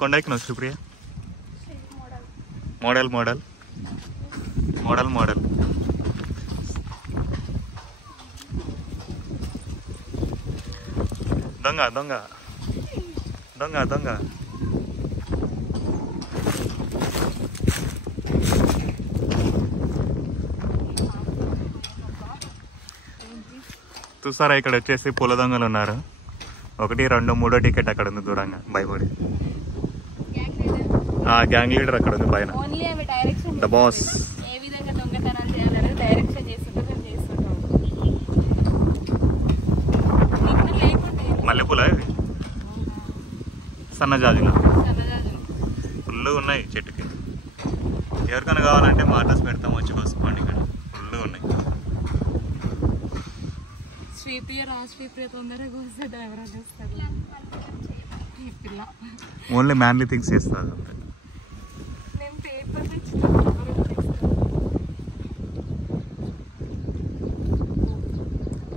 కొండ ఎక్కినావు Sripriya? Model model model model దొంగ దొంగ దొంగ దొంగ. చూసారా ఇక్కడ వచ్చేసి పూల దొంగలు ఉన్నారు. 1, 2, 3 టికెట్ అక్కడ ఉంది దూరంగా భయపడి. గ్యాంగ్ లీడర్ అక్కడ ఉంది పైన. The boss. మల్లెపూల ఇవి సన్నజాజులు ఫుల్గా ఉన్నాయి చెట్టుకి. ఎవరికైనా కావాలంటే మా అడ్రస్ పెడతాం, వచ్చి కోసుకోండి. ఇక్కడ ఫుల్గా ఉన్నాయి. ఓన్లీ మ్యాన్లీ థింగ్స్ చేస్తారు అంతే.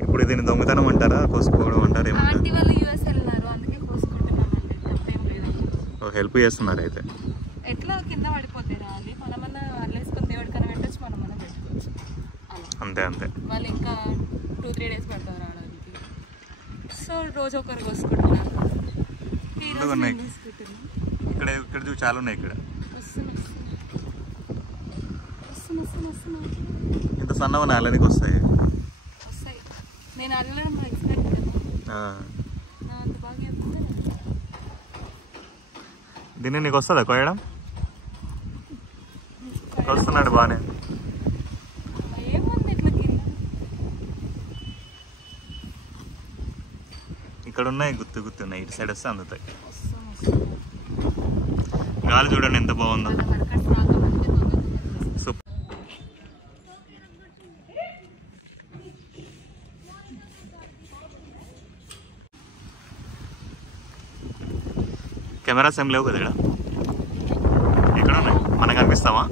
ఇప్పుడు దీన్ని దొంగతనం అంటారా, కోసుకోవడం అంటారా? హెల్ప్ చేస్తున్నారు అయితే. ఎట్లా కింద పడిపోతే రాలి మనమన్నా అల్లేసుకొని దేవుడి కన్నా పెట్టచ్చు, మనమన్నా పెట్టుకోవచ్చు. అంతే అంతే. వాళ్ళు ఇంకా 2-3 డేస్ పడతారు రావడానికి. సో రోజు ఒకరు కోసుకుంటున్నారు. ఇక్కడ ఇక్కడ చాలా ఉన్నాయి. ఇక్కడ ఇంత సన్నగా నాలనికి వస్తాయి. నేను అల్లడం ఎక్స్పెక్ట్ అంత బాగా చెప్తే. దీన్ని నీకు వస్తుందా కోయడం? వస్తున్నాడు బాగానే. ఇక్కడ ఉన్నాయి గుత్తు గుత్తు ఉన్నాయి. ఇటు సైడ్ వస్తే అందుతాయి. గాలి చూడండి ఎంత బాగుందో. కెమెరాస్ ఏం లేవు కదా ఇక్కడ? ఇక్కడ ఉన్నాయి. మనం కనిపిస్తామా?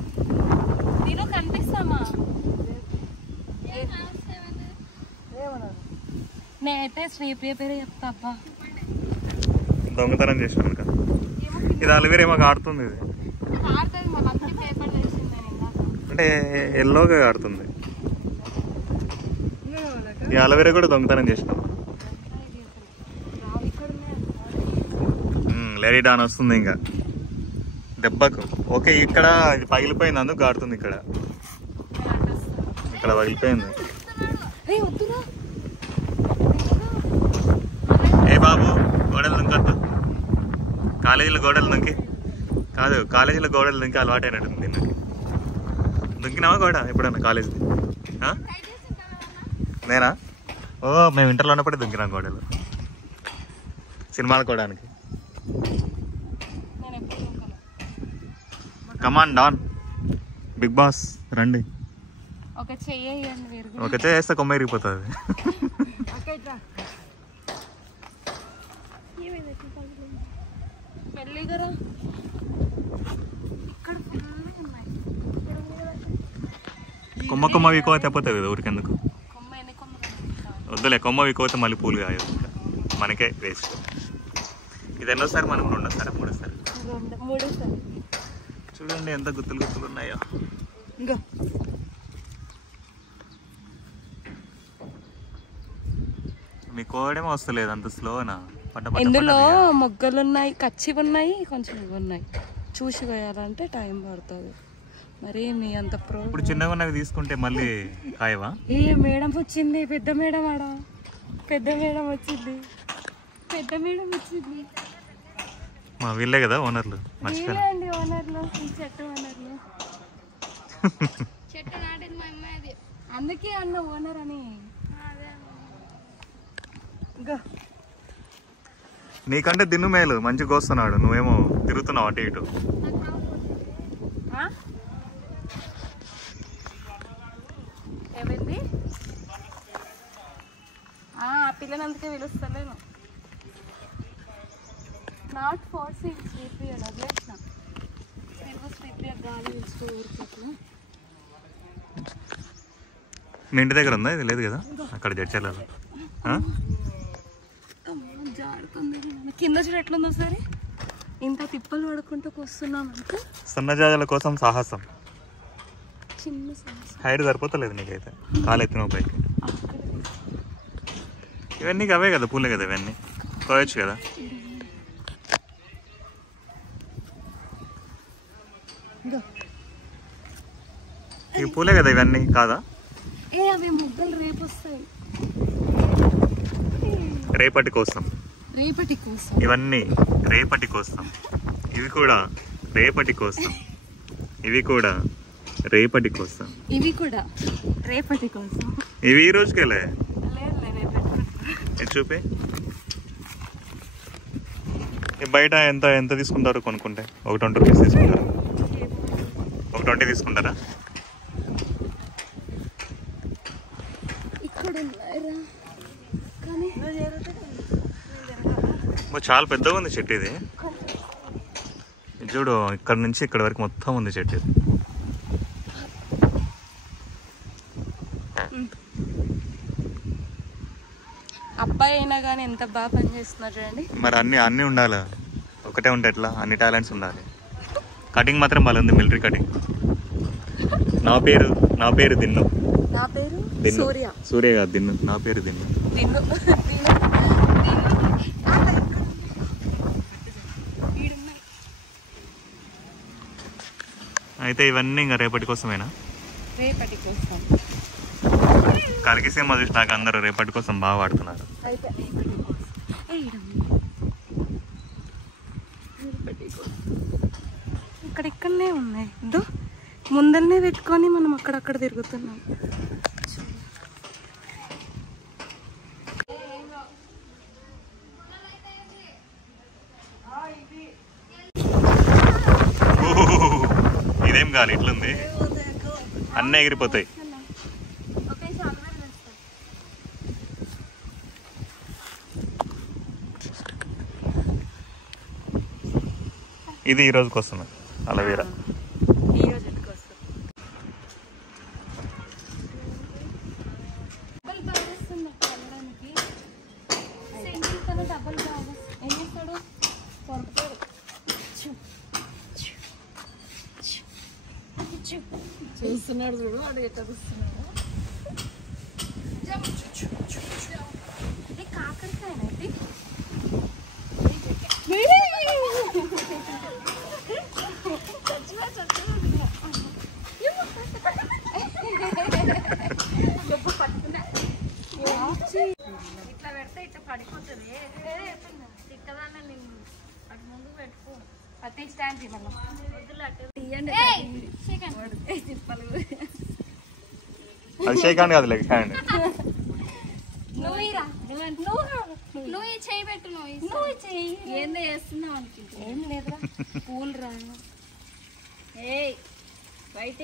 నేనైతే శ్రీప్రియ పేరు చెప్తా. అబ్బా దొంగతనం చేసినాను కదా. ఇది అలవేరు ఏమో ఆడుతుంది. ఇది అంటే ఎల్లోగా ఆడుతుంది. ఈ అలవేరా కూడా దొంగతనం చేసినాం. లెరిడాన్ వస్తుంది ఇంకా దెబ్బకు. ఓకే ఇక్కడ ఇది పగిలిపోయింది, అందుకు ఆడుతుంది. ఇక్కడ ఇక్కడ పగిలిపోయింది. ఏ బాబు గోడలు దుంకొద్దు. కాలేజీలో గోడలు దుంకి కాదు, కాలేజీలో గోడలు దుంకి అలవాటైనట్టుంది దీనికి. దుంకినావా గోడ ఎప్పుడన్నా కాలేజీ? నేనా? ఓ మేము ఇంటర్లో ఉన్నప్పుడే దుంకినాం గోడలు, సినిమాలు కోవడానికి. కమాన్ డాన్, బిగ్ బాస్ రండి. ఒక చెయ్యి వేస్తే కొమ్మ ఇరిగిపోతుంది. కొమ్మ కొమ్మ వీకోతే అయిపోతుంది కదా ఊరికెందుకు? వద్దులే, కొమ్మ వీకోతే మళ్ళీ పూలు కాయదు, మనకే వేస్ట్. ఇది ఎన్నోసారి మనం? రెండోసారి మూడోసారి? చూడండి ఎంత గుత్తులు గుత్తులు ఉన్నాయో. ఇంకా మీ కోడేమో వస్తలేదు, అంత స్లోనా? ఇందులో మొగ్గలు ఉన్నాయి, కచ్చివి ఉన్నాయి, కొంచెం ఇవి ఉన్నాయి. చూసి వేయాలంటే టైం పడుతుంది. మరి మీ అంత ప్రో. ఇప్పుడు చిన్నగా ఉన్నవి తీసుకుంటే మళ్ళీ కాయవా? ఏ మేడం వచ్చింది, పెద్ద మేడం. ఆడ పెద్ద మేడం వచ్చింది, పెద్ద మేడం వచ్చింది. మా వీళ్ళే కదా ఓనర్లు, మర్చిపోయండి. ఓనర్లు ఈ చెట్టు ఓనర్లు. చెట్టు నాటింది మా అమ్మాయి, అందుకే అన్న ఓనర్ అని. నీకంటే దిన్ను మేలు, మంచిగా వస్తున్నాడు. నువ్వేమో తిరుగుతున్నావు అటు ఇటు. ఏమైంది? పిల్లని అందుకే పిలుస్తలేను. నాట్ ఫోర్సింగ్ శ్రీప్రియ, వదిలేసిన. శ్రీప్రియ గాలి పిలుస్తూ ఊరిపోతున్నా. మీ ఇంటి దగ్గర ఉందా? ఇది లేదు కదా అక్కడ జడ్చర్లలో. జాడుతుంది కింద చూడు ఎట్లుందో సరే. ఇంత తిప్పలు పడుకుంటూ కూస్తున్నాం అంటే సన్నజాజల కోసం సాహసం. చిన్న సమస్య. హైట్ సరిపోతలేదు నీకైతే, కాలు ఎత్తిన పైకి. ఇవన్నీ అవే కదా, పూలే కదా ఇవన్నీ, కోయచ్చు కదా. ఈ పూలే కదా ఇవన్నీ, కాదా? అవి ముగ్గలు రేపు వస్తాయి, రేపటి కోసం. రేపటి కోసం ఇవన్నీ రేపటి కోసం. ఇవి కూడా రేపటి కోసం. ఇవి కూడా రేపటి కోసం. ఇవి కూడా రేపటి కోసం. ఇవి ఈ రోజుకెళ్ళే చూపి. బయట ఎంత ఎంత తీసుకుంటారు కొనుక్కుంటే? ఒక 20 రూపీస్ తీసుకుంటారు, ఒక 20 తీసుకుంటారా? చాలా పెద్దగా ఉంది చెట్టు ఇది. చూడు, ఇక్కడ నుంచి ఇక్కడ వరకు మొత్తం ఉంది చెట్టు ఇది. అబ్బాయి అయినా కానీ ఎంత బాగా పనిచేస్తున్నారు చూడండి. మరి అన్ని ఉండాలి, ఒకటే ఉంటే ఎట్లా? అన్ని టాలెంట్స్ ఉండాలి. కటింగ్ మాత్రం బాగా ఉంది, మిలిటరీ కటింగ్. నా పేరు దిన్ను. నా పేరు సూర్య. సూర్య కాదు, దిన్ను. నా పేరు దిన్ను. అయితే ఇవన్నీ ఇంకా రేపటి కోసమేనా? రేపటి కోసం. కలికి సినిమా చూసినాక అందరూ రేపటి కోసం బాగా వాడుతున్నారు. ఇక్కడనే ఉన్నాయి, ముందరనే పెట్టుకొని మనం అక్కడక్కడ తిరుగుతున్నాం. ఇదేం గాలి ఇట్లుంది, అన్నీ ఎగిరిపోతాయి. ఇది ఈ రోజు కోసమే అలవేరా. చూస్తున్నాడు చూడు, వాడు ఎక్కడ చూస్తున్నాడు. కాకరకాయ ఇట్లా పెడితే ఇట్లా పడిపోతుంది. తిక్కదాన్ని నేను అటు ముందుకు పెట్టుకో, అట్టి స్టాండ్ అది షేక్ హ్యాండ్ కాదు, లెగ్ హ్యాండ్. నువ్వు చేయి పెట్టు, నువ్వు చెయ్యి. ఏందో చేస్తున్నావు అనుకుంటా. ఏం లేదురా, పూలు రా. ఏ బయట